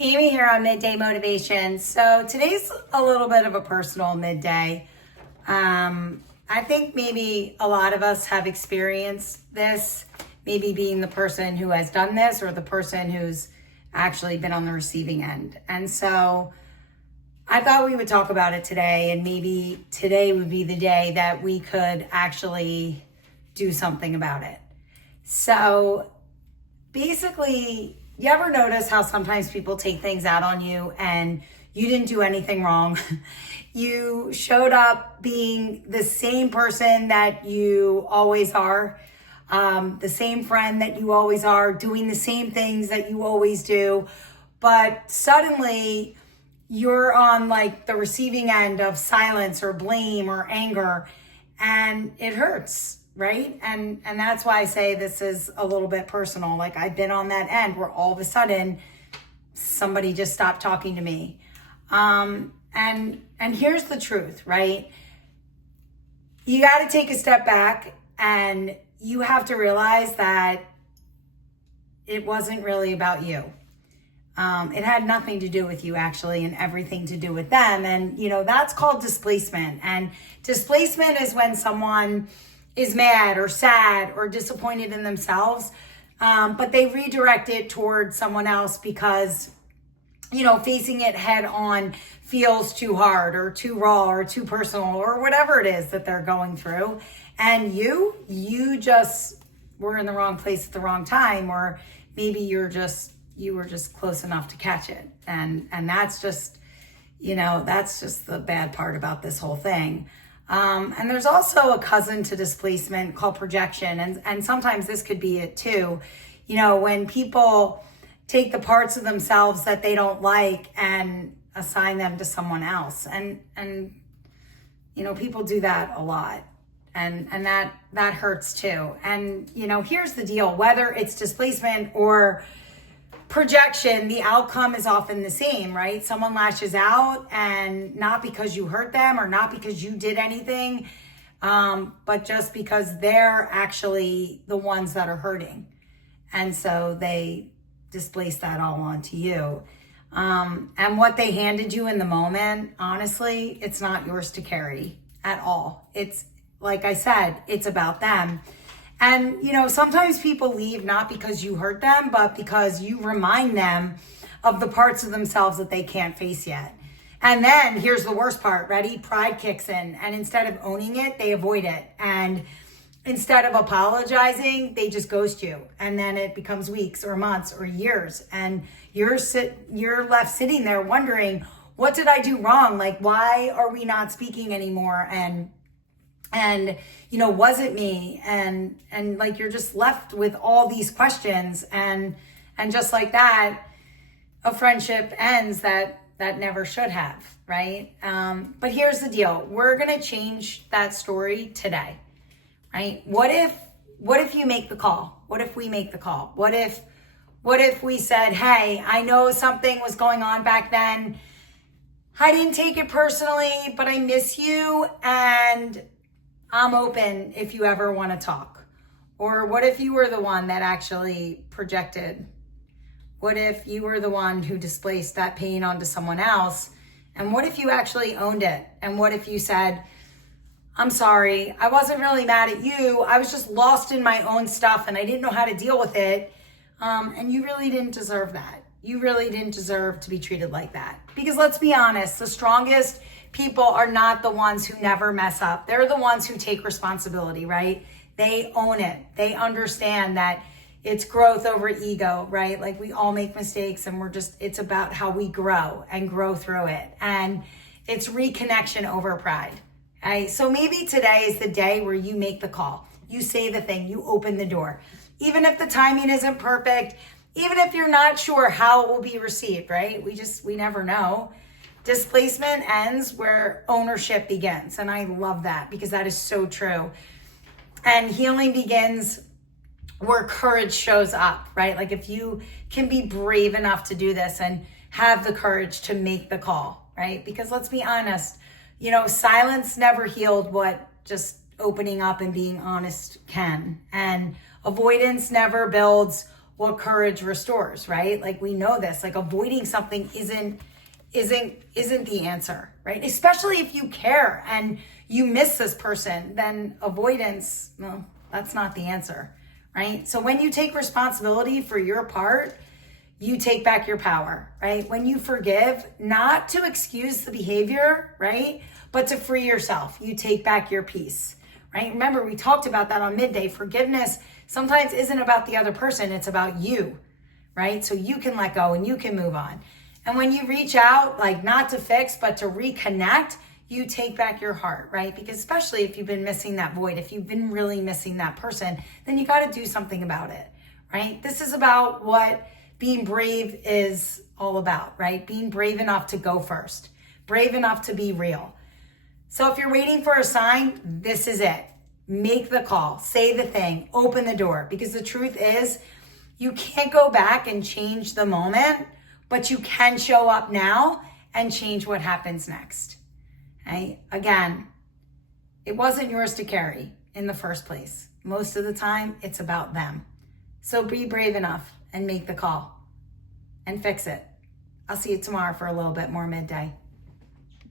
Amy here on Midday Motivation. So today's a little bit of a personal midday. I think maybe a lot of us have experienced this, maybe being the person who has done this or the person who's actually been on the receiving end. And so I thought we would talk about it today, and maybe today would be the day that we could actually do something about it. So basically, you ever notice how sometimes people take things out on you and you didn't do anything wrong? You showed up being the same person that you always are, the same friend that you always are, doing the same things that you always do, but suddenly you're on like the receiving end of silence or blame or anger, and it hurts. Right? And that's why I say this is a little bit personal. Like, I've been on that end where all of a sudden somebody just stopped talking to me. And here's the truth, right? You got to take a step back and you have to realize that it wasn't really about you. It had nothing to do with you actually, and everything to do with them. And that's called displacement. And displacement is when someone is mad or sad or disappointed in themselves, but they redirect it towards someone else because, facing it head on feels too hard or too raw or too personal or whatever it is that they're going through. And you just were in the wrong place at the wrong time, or maybe you were just close enough to catch it. And that's just, that's just the bad part about this whole thing. And there's also a cousin to displacement called projection. And sometimes this could be it too. When people take the parts of themselves that they don't like and assign them to someone else. And people do that a lot. And that hurts too. And, here's the deal, whether it's displacement or projection, the outcome is often the same, right? Someone lashes out, and not because you hurt them or not because you did anything, but just because they're actually the ones that are hurting. And so they displace that all onto you. And what they handed you in the moment, honestly, it's not yours to carry at all. It's, like I said, it's about them. And, sometimes people leave not because you hurt them, but because you remind them of the parts of themselves that they can't face yet. And then here's the worst part, ready? Pride kicks in. And instead of owning it, they avoid it. And instead of apologizing, they just ghost you. And then it becomes weeks or months or years. And you're left sitting there wondering, what did I do wrong? Like, why are we not speaking anymore? And was it me? And like, you're just left with all these questions, and just like that, a friendship ends that never should have, right? But here's the deal. We're going to change that story today, right? What if you make the call? What if we make the call? What if we said, hey, I know something was going on back then. I didn't take it personally, but I miss you, and I'm open if you ever want to talk. Or what if you were the one that actually projected? What if you were the one who displaced that pain onto someone else? And what if you actually owned it? And what if you said, I'm sorry, I wasn't really mad at you. I was just lost in my own stuff and I didn't know how to deal with it. And you really didn't deserve that. You really didn't deserve to be treated like that. Because let's be honest, the strongest people are not the ones who never mess up. They're the ones who take responsibility, right? They own it. They understand that it's growth over ego, right? Like, we all make mistakes, and it's about how we grow and grow through it. And it's reconnection over pride. Okay? So maybe today is the day where you make the call. You say the thing, you open the door. Even if the timing isn't perfect, even if you're not sure how it will be received, right? We never know. Displacement ends where ownership begins. And I love that, because that is so true. And healing begins where courage shows up, right? Like, if you can be brave enough to do this and have the courage to make the call, right? Because let's be honest, silence never healed what just opening up and being honest can. And avoidance never builds what courage restores, right? Like we know this, like avoiding something isn't the answer, right? Especially if you care and you miss this person, then avoidance, well, that's not the answer, right? So when you take responsibility for your part, you take back your power, right? When you forgive, not to excuse the behavior, right? But to free yourself, you take back your peace, right? Remember, we talked about that on Midday. Forgiveness sometimes isn't about the other person, it's about you, right? So you can let go and you can move on. And when you reach out, like not to fix, but to reconnect, you take back your heart, right? Because especially if you've been missing that void, if you've been really missing that person, then you got to do something about it, right? This is about what being brave is all about, right? Being brave enough to go first, brave enough to be real. So if you're waiting for a sign, this is it. Make the call, say the thing, open the door, because the truth is you can't go back and change the moment, but you can show up now and change what happens next. Okay? Again, it wasn't yours to carry in the first place. Most of the time, it's about them. So be brave enough and make the call and fix it. I'll see you tomorrow for a little bit more Midday.